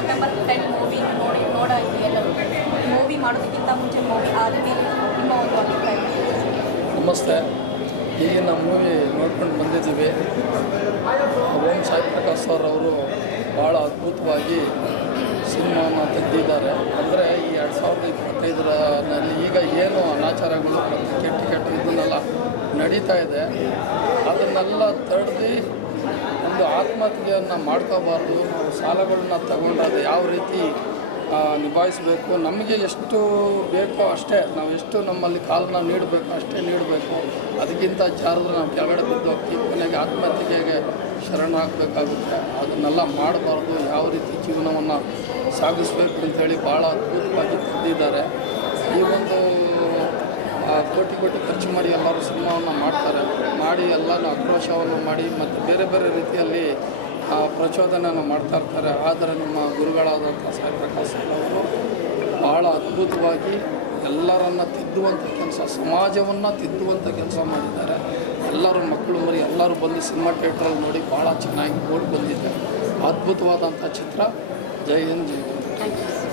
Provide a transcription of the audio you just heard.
September ten movie ನೋಡಿ ನೋಡಿ ಎಲ್ಲರೂ. ಮೂವಿ ಮಾಡೋದಕ್ಕಿಂತ ಮುಂಚೆ ಮೂವಿ ಆದಮೇಲೆ ನಿಮ್ಮ ಒಂದು ಅಭಿಪ್ರಾಯ ನಮಸ್ತೆ. ಈಗಿನ ಮೂವಿ ನೋಡ್ಕೊಂಡು ಬಂದಿದ್ದೀವಿ. ಓಂ ಸಾಯಿ ಪ್ರಕಾಶ್ ಸರ್ ಅವರು ಭಾಳ ಅದ್ಭುತವಾಗಿ ಸಿನಿಮಾನ ತೆಗೆದಿದ್ದಾರೆ. ಅಂದರೆ ಈ ಎರಡು ಸಾವಿರದ ಇಪ್ಪತ್ತೈದರಲ್ಲಿ ಈಗ ಏನು ಅನಾಚಾರಗಳು ಕೆಟ್ಟ ಕೆಟ್ಟ ಇದನ್ನೆಲ್ಲ ನಡೀತಾ ಇದೆ. ಅದನ್ನೆಲ್ಲ ತಡೆದು ಆತ್ಮಹತ್ಯೆಯನ್ನು ಮಾಡ್ಕೋಬಾರ್ದು, ನಾವು ಸಾಲಗಳನ್ನ ತಗೊಂಡು ಅದು ಯಾವ ರೀತಿ ನಿಭಾಯಿಸಬೇಕು, ನಮಗೆ ಎಷ್ಟು ಬೇಕೋ ಅಷ್ಟೇ, ನಾವು ಎಷ್ಟು ನಮ್ಮಲ್ಲಿ ಕಾಲನ್ನ ನೀಡಬೇಕು, ಅಷ್ಟೇ ನೀಡಬೇಕು, ಅದಕ್ಕಿಂತ ಜಾರಿದ್ರೆ ನಾವು ಕೆಳಗಡೆ ಬಿದ್ದು ಹೋಗ್ತೀವಿ ಕೊನೆಗೆ ಆತ್ಮಹತ್ಯೆಗೆ ಶರಣಾಗಬೇಕಾಗುತ್ತೆ ಅದನ್ನೆಲ್ಲ ಮಾಡಬಾರ್ದು, ಯಾವ ರೀತಿ ಜೀವನವನ್ನು ಸಾಗಿಸ್ಬೇಕು ಅಂತೇಳಿ ಭಾಳ ಅದ್ಭುತವಾಗಿ ತಿದ್ದಿದ್ದಾರೆ ಈ ಒಂದು ಕೋಟಿ ಕೋಟಿ ಖರ್ಚು ಮಾಡಿ ಎಲ್ಲರೂ ಮಾಡ್ತಾರೆ ಮಾಡಿ ಎಲ್ಲರೂ ಆಕ್ರೋಶವನ್ನು ಮಾಡಿ ಮತ್ತು ಬೇರೆ ಬೇರೆ ರೀತಿಯಲ್ಲಿ ಪ್ರಚೋದನೆಯನ್ನು ಮಾಡ್ತಾ ಇರ್ತಾರೆ. ಆದರೆ ನಿಮ್ಮ ಗುರುಗಳಾದಂಥ ಸಾಯಿ ಪ್ರಕಾಶ್ ಅವರು ಭಾಳ ಅದ್ಭುತವಾಗಿ ಎಲ್ಲರನ್ನು ತಿದ್ದುವಂಥ ಕೆಲಸ, ಸಮಾಜವನ್ನು ತಿದ್ದುವಂಥ ಕೆಲಸ ಮಾಡಿದ್ದಾರೆ. ಎಲ್ಲರೂ ಮಕ್ಕಳು ಮರಿ, ಎಲ್ಲರೂ ಬಂದು ಸಿನಿಮಾ ಥಿಯೇಟ್ರಲ್ಲಿ ನೋಡಿ ಭಾಳ ಚೆನ್ನಾಗಿ ನೋಡಿ ಬಂದಿದ್ದಾರೆ ಅದ್ಭುತವಾದಂಥ ಚಿತ್ರ. ಜೈ ಹಿಂದ್ ಜೈ ಹಿಂದ್